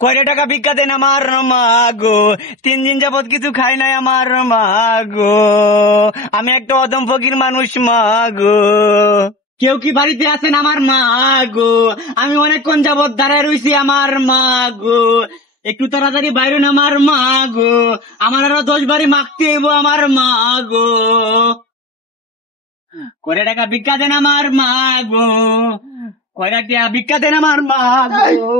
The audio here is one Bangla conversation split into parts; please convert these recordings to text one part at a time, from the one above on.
কয়টা টাকা ভিক্ষা দেন আমার মা গো, 3 দিন যাবত কিছু খাই নাই আমার মা গো, আমি একটা অদম ফকির মানুষ মা গো। কেউ কি বাড়িতে আছেন আমার মা গো, আমি অনেকক্ষণ যাবত দাঁড়ায় রইছি আমার মা গো, একটু তাড়াতাড়ি বাইরে না আমার মা গো, আমার আরো 10 বাড়ি মাগতে হইব আমার মা গো। কয়টা টাকা ভিক্ষা দেন আমার মা গো, কয়টা টাকা ভিক্ষা দেন আমার মা গো,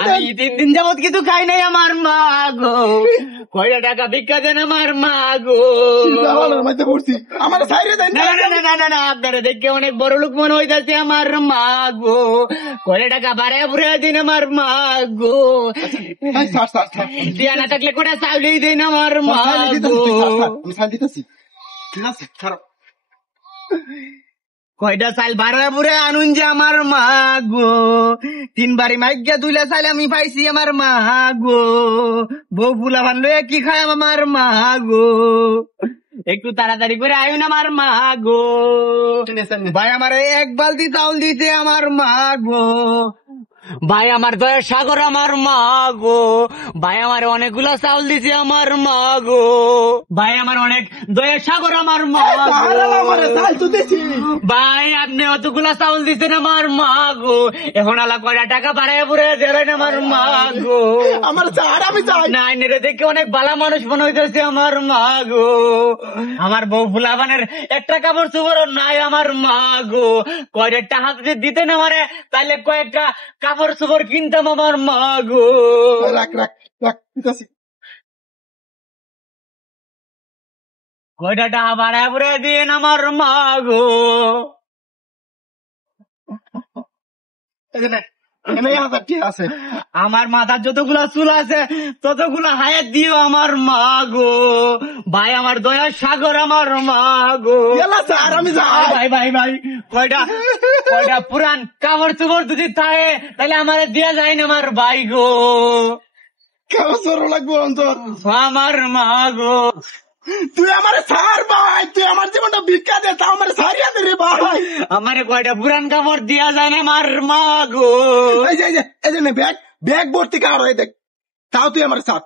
আমি 3 দিন যাবত কিছু খাই নাই আমার মা গো, কয়টা টাকা ভিক্ষা দেন আমার মা গো। না, আপনারা দেখে অনেক বড় লোক মনে হইতাছে আমার মা গো, কয়টা টাকা বাড়ায় বুড়ে দিন আমার মা গো, দিয়া না থাকলে কোটা চাউলেই দিন আমার মা গো। কয়টা চাল ভাড়া বুড়ে আনুন যে আমার মা গো, 3 বাড়ি মাইগা 2 চাল আমি পাইছি আমার মা গো, বউ ফুলা ভান লয়ে কি খায় আমার মা গো, একটু তাড়াতাড়ি করে আয়ুন আমার মা গো। ভাই আমার 1 বালতি চাউল দিছে আমার মা গো, ভাই আমার দয়া সাগর আমার মা গো, ভাই আমার অনেকগুলা চাউল দিছে আমার মা গো, ভাই আমার অনেক দয়া সাগর আমার মা গো, ভাই আপনি অতগুলা চাউল দিচ্ছেন আমার মা গো, এখন আলা কয়টা টাকা বাড়ায় পড়ে দিলেন আমার মা গো, আমার না নেড়ে দেখে অনেক ভালো মানুষ মনে হইতেছে আমার মা গো, আমার বউ ফুলাবানের একটা কাপড় চোপড় নাই আমার মা গো, কয়টা টাকা যদি দিতেন আমারে তাহলে কয়েকটা কাপড় চোপড় কিনতাম আমার মা গো। কয়টা টাকা বাড়ায় পড়ে দিন আমার মা গো। আমার মাথার যতগুলা চুল আছে ততগুলা হায়াত দিও আমার মা গো, ভাই আমার দয়ার সাগর আমার মা গো। ভাই ভাই ভাই কয়টা পুরান কাপড় চোপড় যদি থাকে তাহলে আমার দিয়া যায় না আমার ভাই গো, লাগবো অন্তর আমার মা গো। তুই আমার সার ভাই, তুই আমার জীবনটা ভিক্ষা দে, তাও আমার সারিয়া দে রে ভাই, আমার কয়টা পুরান কাপড় দিয়া যায় না আমার মা গো। ব্যাগ ভর্তি কার হয় দেখ, তাও তুই আমার সার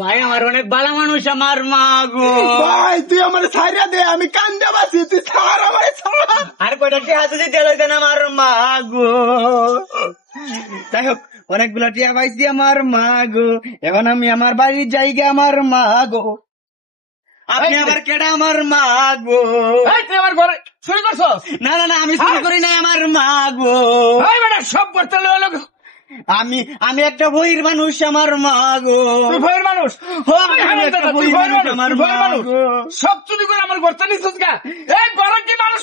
ভাই, আমার অনেক ভালো মানুষ আমার মা গো, ভাই তুই আমার সারিয়া দে, আমি কান্দে বাসি, তুই সার আমার সার, আর কয়টা টিয়া যদি দেয় না আমার মা গো। যাই হোক অনেকগুলা টিয়া পাইছি আমার মা গো, এখন আমি আমার বাড়ির জায়গা আমার মা গো, আপনি আবার কেডা আমার মা গো। তুই আমার ঘরে চুরি করছস? না না না, আমি চুরি করি নাই আমার মা গো, সব করতে আমি একটা বইয়ের মানুষ আমার মা গো। বইয়ের মানুষ? আমার মা গো, সব চুরি করে আমার ঘরটা নিচ্ছিস গা, এই বড় কি মানুষ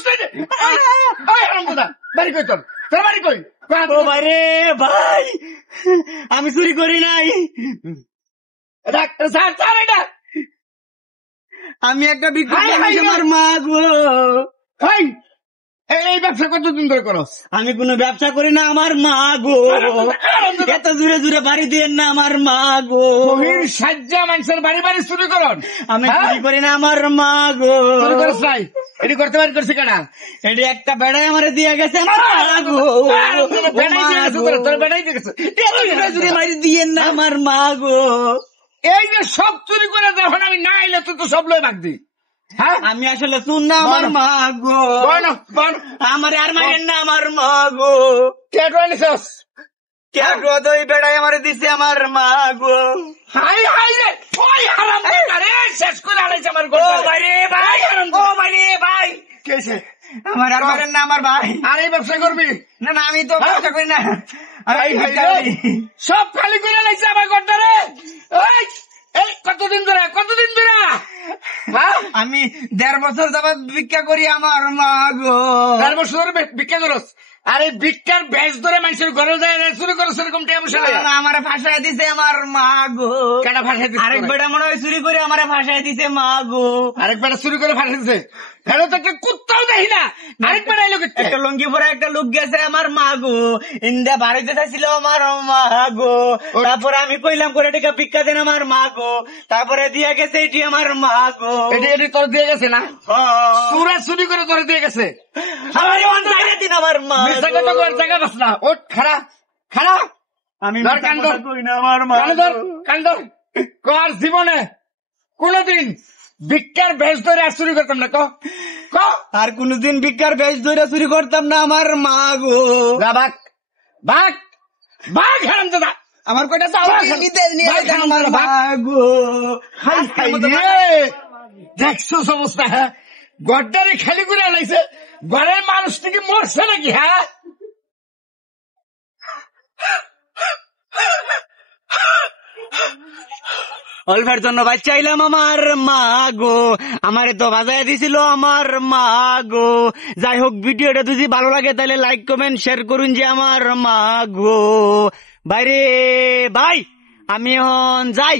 বাড়ি কই, তোর বাড়ি কই? রে ভাই আমি চুরি করি নাই, আমি একটা বিক্রি আমার মা গো। এই ব্যবসা কতদিন ধরে করস? আমি কোনো ব্যবসা করি না আমার মা গো, এত জুড়ে জুড়ে বাড়ি দিয়েন না আমার মা গো, সাজ্জা মানুষের বাড়ি বাড়ি চুরি করন, আমি চুরি করি না আমার মা গো। এটি করতে পারি করছে কেনা, এটি একটা বেড়াই আমার দিয়ে গেছে আমার মা গো, তোর বেড়াই দিয়ে গেছে, জুড়ে বাড়ি দিয়েন না আমার মা গো। এই যে সব চুরি করে যখন আমি না এলে তুই তো সব লয় ভাগদি। আমি আসলে শুন না আমার মা গো, আমার আর মায়ের না আমার মা গো, বেড়াই আমার দিছে আমার মা গো। হাই হাই রে, ওই হারাম রে, শেষ করে আলাইছে আমার গো। ভাই রে ভাই, ও ভাই রে ভাই, কেছে আমার আর মায়ের না আমার ভাই। আর এই ব্যবসা করবি? না না, আমি তো ব্যবসা করি না, সব খালি করে আলাইছে আমার ঘরটা রে। এই কতদিন ধরে আমি 1.5 বছর যাবত ভিক্ষা করি আমার মা গো। 1.5 বছর ভিক্ষা করস? আরে ভিক্ষার বেশ ধরে মানুষের ঘরে যায় চুরি করো, সেরকম আমার ফাঁসায় দিছে আমার মা গো। কেন ফাঁসাই দিছে? আরেক বেটা মনে হয় চুরি করে আমার ফাঁসায় দিছে মা গো। আরেক বেটা চুরি করে ফাঁসাই দিছে? হ্যাঁ তো একটা কুত্তাও দেখি না, আরেক বেটা এলো একটা লুঙ্গি পরে একটা লোক গেছে আমার মা গো, ইন্দা বাড়িতে ছিল আমার মা গো। তারপরে আমি কইলাম করে টাকা ভিক্ষা দেন আমার মা গো, তারপরে দিয়ে গেছে এটি আমার মা গো। এটি তোর দিয়ে গেছে না? চুরা চুরি করে তোর দিয়ে গেছে? আমার মন চাইলে দিন আমার মা মিথ্যা কথা কর, জায়গা বাস না। ওঠ, খাড়া খাড়া। আমি ধর কান ধর। কই না আমার মা কান ধর, কান ধর। কর জীবনে কোনদিন ভিক্ষার ভেষ ধরে আর চুরি করতাম না। ক ক আর কোনদিন ভিক্ষার বেশ ধরে চুরি করতাম না আমার মা গো। যা ভাগ ভাগ ভাগ, হারাম দাদা। আমার কয়টা চাউল নিতে নিয়ে ভাগ, যেতেন আমার ভাগ। মা গো। হাই হাই রে, দেখছো সমস্যা? হ্যাঁ, গড্ডারে খালি করে আলাইছে। ঘরের মানুষটা কি মরছে নাকি? হ্যাঁ, অল্পের জন্য বাচ্চা আইলাম আমার মা গো, আমারে তো বাজায় দিছিল আমার মা গো। যাই হোক, ভিডিওটা যদি ভালো লাগে তাহলে লাইক কমেন্ট শেয়ার করুন যে আমার মা গো। বাইরে ভাই, আমি এখন যাই।